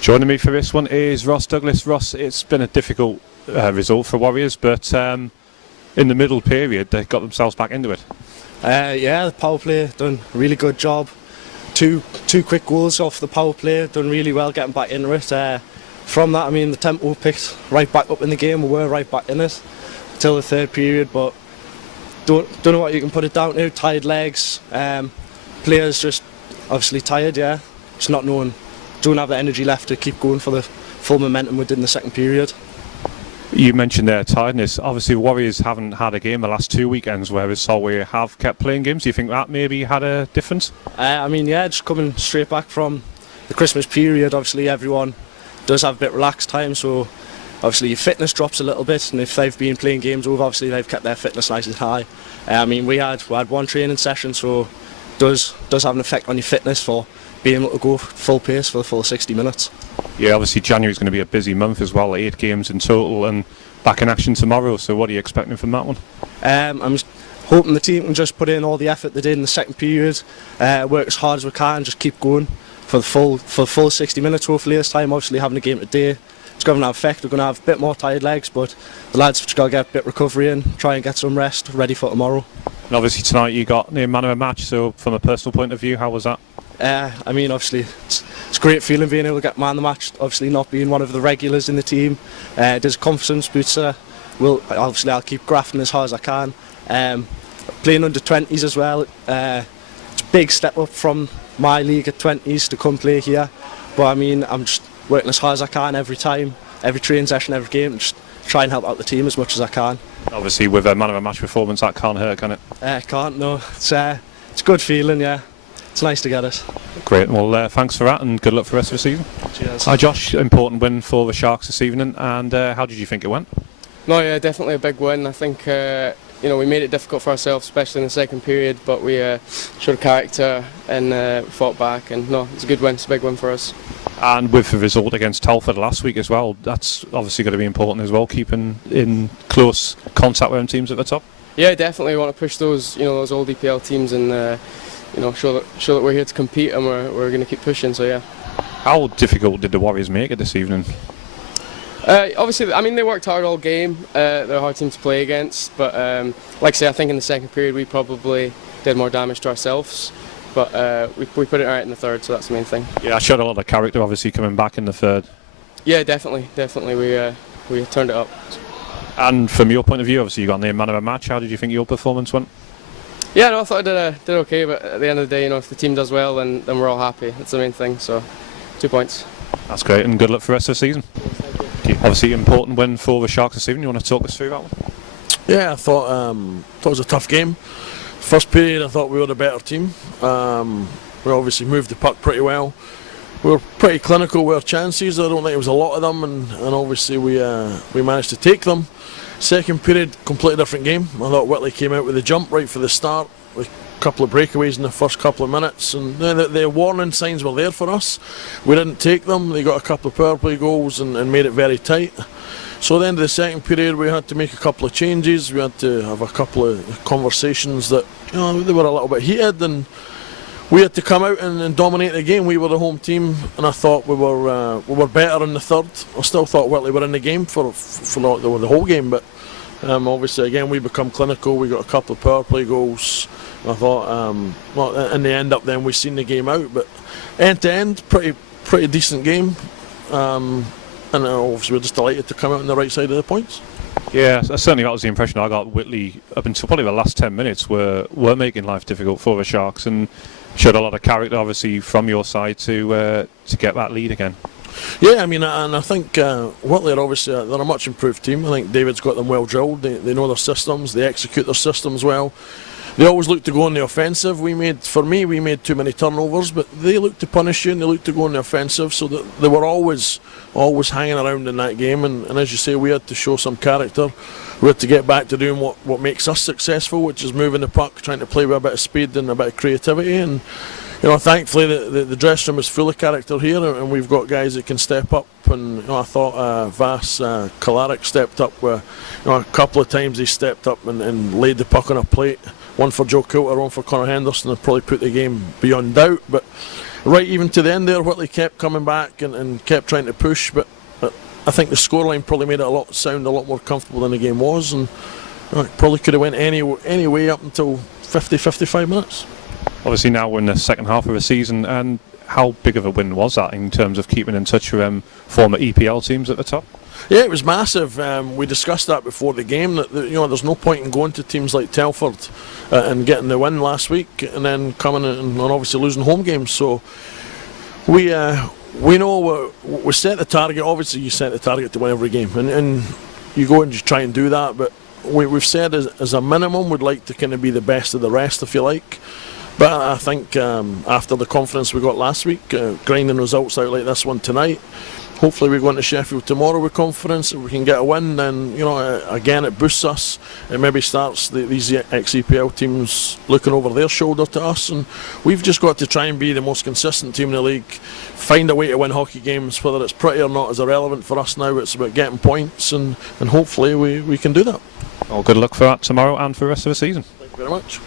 Joining me for this one is Ross Douglas. Ross, it's been a difficult result for Warriors, but in the middle period they got themselves back into it. Yeah, the power play done a really good job. Two quick goals off the power play, done really well getting back into it. From that, I mean, the tempo picked right back up in the game. We were right back in it till the third period, but don't know what you can put it down to. Tired legs, players just obviously tired. Yeah, just not knowing, don't have the energy left to keep going for the full momentum we did in the second period. You mentioned their tiredness. Obviously, Warriors haven't had a game the last 2 weekends, whereas Solway have kept playing games. Do you think that maybe had a difference? I mean, yeah, just coming straight back from the Christmas period, obviously everyone does have a bit relaxed time, so obviously your fitness drops a little bit, and if they've been playing games over, obviously they've kept their fitness nice and high. I mean, we had one training session, so it does have an effect on your fitness for being able to go full pace for the full 60 minutes. Yeah, obviously January is going to be a busy month as well, 8 games in total, and back in action tomorrow, so what are you expecting from that one? I'm just hoping the team can just put in all the effort they did in the second period, work as hard as we can, just keep going for the full 60 minutes hopefully this time. Obviously having a game today, it's going to have an effect. We're going to have a bit more tired legs, but the lads have just got to get a bit of recovery in, try and get some rest, ready for tomorrow. And obviously tonight you got the man of the match, so from a personal point of view, how was that? I mean, obviously it's a great feeling being able to get man of the match, obviously not being one of the regulars in the team. There's confidence boost. I'll keep grafting as hard as I can. Playing under 20s as well, it's a big step up from my league at 20s to come play here, but I mean, I'm just working as hard as I can every time, every training session, every game, and just try and help out the team as much as I can. Obviously with a man of the match performance, that can't hurt, can it? Can't, no. It's a good feeling, yeah. It's nice to get it. Great, well thanks for that and good luck for the rest of the season. Cheers. Hi Josh, important win for the Sharks this evening, and how did you think it went? No, yeah, definitely a big win. I think we made it difficult for ourselves, especially in the second period, but we showed character and fought back, and no, it's a good win, it's a big win for us. And with the result against Telford last week as well, that's obviously going to be important as well, keeping in close contact with them teams at the top. Yeah, definitely. We want to push those old EPL teams and show that we're here to compete, and we're going to keep pushing. So yeah. How difficult did the Warriors make it this evening? Obviously, I mean, they worked hard all game. They're a hard team to play against, but like I say, I think in the second period we probably did more damage to ourselves. But we put it right in the third, so that's the main thing. Yeah, I showed a lot of character, obviously, coming back in the third. Yeah, definitely. We turned it up. And from your point of view, obviously you got named man of the match. How did you think your performance went? Yeah, no, I thought I did okay, but at the end of the day, if the team does well, then we're all happy. That's the main thing. So, 2 points. That's great, and good luck for the rest of the season. Obviously, important win for the Sharks this evening. You want to talk us through that one? Yeah, I thought it was a tough game. First period, I thought we were the better team. We obviously moved the puck pretty well. We were pretty clinical with our chances. I don't think there was a lot of them, and obviously we managed to take them. Second period, completely different game. I thought Whitley came out with a jump right for the start, with a couple of breakaways in the first couple of minutes, and the warning signs were there for us. We didn't take them. They got a couple of power play goals and made it very tight. So at the end of the second period, we had to make a couple of changes. We had to have a couple of conversations that they were a little bit heated, and we had to come out and dominate the game. We were the home team, and I thought we were better in the third. I still thought Whitley were in the game for the whole game, but obviously again we become clinical. We got a couple of power play goals. I thought, in the end up then we seen the game out, but end to end, pretty decent game. And obviously we're just delighted to come out on the right side of the points. Yeah, certainly that was the impression I got. Whitley, up until probably the last 10 minutes, were making life difficult for the Sharks, and showed a lot of character, obviously, from your side to get that lead again. Yeah, I mean, and I think Whitley are obviously they're a much improved team. I think David's got them well drilled. They know their systems. They execute their systems well. They always look to go on the offensive. We made too many turnovers, but they look to punish you and they look to go on the offensive, so that they were always hanging around in that game. And as you say, we had to show some character. We had to get back to doing what makes us successful, which is moving the puck, trying to play with a bit of speed and a bit of creativity. And thankfully the dressing room is full of character here, and we've got guys that can step up. And I thought Vas Kolarik stepped up. A couple of times he stepped up and laid the puck on a plate. One for Joe Coulter, one for Connor Henderson, and probably put the game beyond doubt. But right even to the end there, Whitley kept coming back and kept trying to push, but I think the scoreline probably made it sound a lot more comfortable than the game was, and it probably could have went any way up until 55 minutes. Obviously now we're in the second half of the season, and how big of a win was that in terms of keeping in touch with former EPL teams at the top? Yeah, it was massive. We discussed that before the game, that there's no point in going to teams like Telford and getting the win last week and then coming and obviously losing home games. So we know we set the target. Obviously you set the target to win every game, and you go and you try and do that, but we've said as a minimum we'd like to kind of be the best of the rest, if you like. But I think after the confidence we got last week, grinding results out like this one tonight, hopefully we go into Sheffield tomorrow with confidence. If we can get a win, then again it boosts us. It maybe starts these ex-EPL teams looking over their shoulder to us, and we've just got to try and be the most consistent team in the league. Find a way to win hockey games, whether it's pretty or not is irrelevant for us now. It's about getting points, and hopefully we can do that. Well, good luck for that tomorrow and for the rest of the season. Thank you very much.